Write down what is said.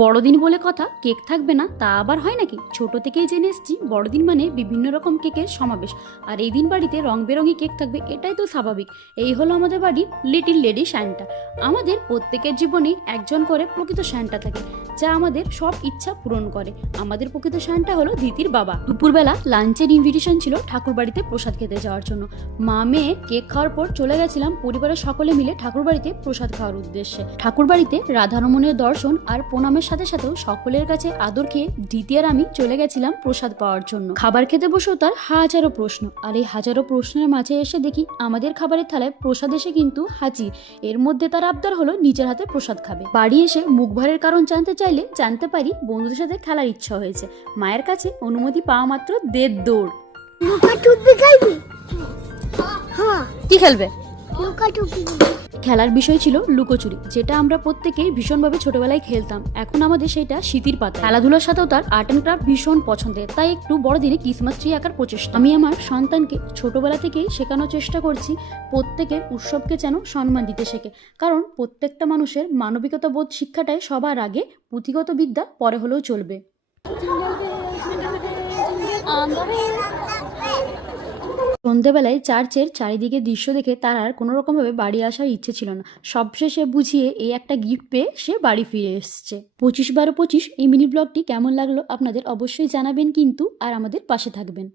বড়দিন বলে কথা, কেক থাকবে না তা আবার হয় নাকি? ছোট থেকেই জেনে এসেছি বড়দিন মানে বিভিন্ন রকম কেকের সমাবেশ। আর এই দিন বাড়িতে রং বেরঙি কেক থাকবে, এটাই তো স্বাভাবিক। এই হলো আমাদের বাড়ির লিটিল লেডি সান্টা। আমাদের প্রত্যেকের জীবনেই একজন করে প্রকৃত সান্টা থাকে, যা আমাদের সব ইচ্ছা পূরণ করে। আমাদের প্রকৃত সান্টা হলো ধীতির বাবা। দুপুরবেলা লাঞ্চের ইনভিটেশন ছিল ঠাকুর বাড়িতে প্রসাদ খেতে যাওয়ার জন্য। মা মেয়ে কেক খাওয়ার পর চলে গেছিলাম পরিবারের সকলে মিলে ঠাকুর বাড়িতে প্রসাদ খাওয়ার উদ্দেশ্যে। ঠাকুর বাড়িতে রাধারমণের দর্শন আর প্রণামের সাথে সাথেও সকলের কাছে আদর খেয়ে ধীতি আর আমি চলে গেছিলাম প্রসাদ পাওয়ার জন্য। খাবার খেতে বসেও তার হাজারো প্রশ্ন, আর এই হাজারো প্রশ্নের মাঝে এসে দেখি আমাদের খাবারের থালায় প্রসাদ এসে কিন্তু হাজির। এর মধ্যে তার আবদার হলো নিজের হাতে প্রসাদ খাবে। বাড়ি এসে মুখ ভারের কারণ জানতে চাইলে জানতে পারি বন্ধুদের সাথে খেলার ইচ্ছা হয়েছে। মায়ের কাছে অনুমতি পাওয়া মাত্র দেড় দৌড়। কি খেলবে? খেলার বিষয় ছিল লুকোচুরি, যেটা আমরা প্রত্যেকেই ভীষণভাবে ছোটবেলায় খেলতাম। এখন আমাদের সেটা স্মৃতির পাতা। খেলাধুলার সাথেও তার আর্ট অ্যান্ড ক্রাফট ভীষণ পছন্দের, তাই একটু বড়দিনে ক্রিসমাস ট্রি আঁকার প্রচেষ্টা। আমি আমার সন্তানকে ছোটবেলা থেকেই শেখানোর চেষ্টা করছি প্রত্যেকের উৎসবকে যেন সম্মান দিতে শেখে, কারণ প্রত্যেকটা মানুষের মানবিকতা বোধ শিক্ষাটাই সবার আগে, পুঁথিগত বিদ্যা পরে হলেও চলবে। সন্ধেবেলায় চার্চের চারিদিকে দৃশ্য দেখে তার আর কোনো রকমভাবে বাড়ি আসার ইচ্ছে ছিল না। সবশেষে বুঝিয়ে এই একটা গিফট পেয়ে সে বাড়ি ফিরে এসছে। 25/12/25 এই মিনি ব্লগটি কেমন লাগলো আপনাদের অবশ্যই জানাবেন কিন্তু, আর আমাদের পাশে থাকবেন।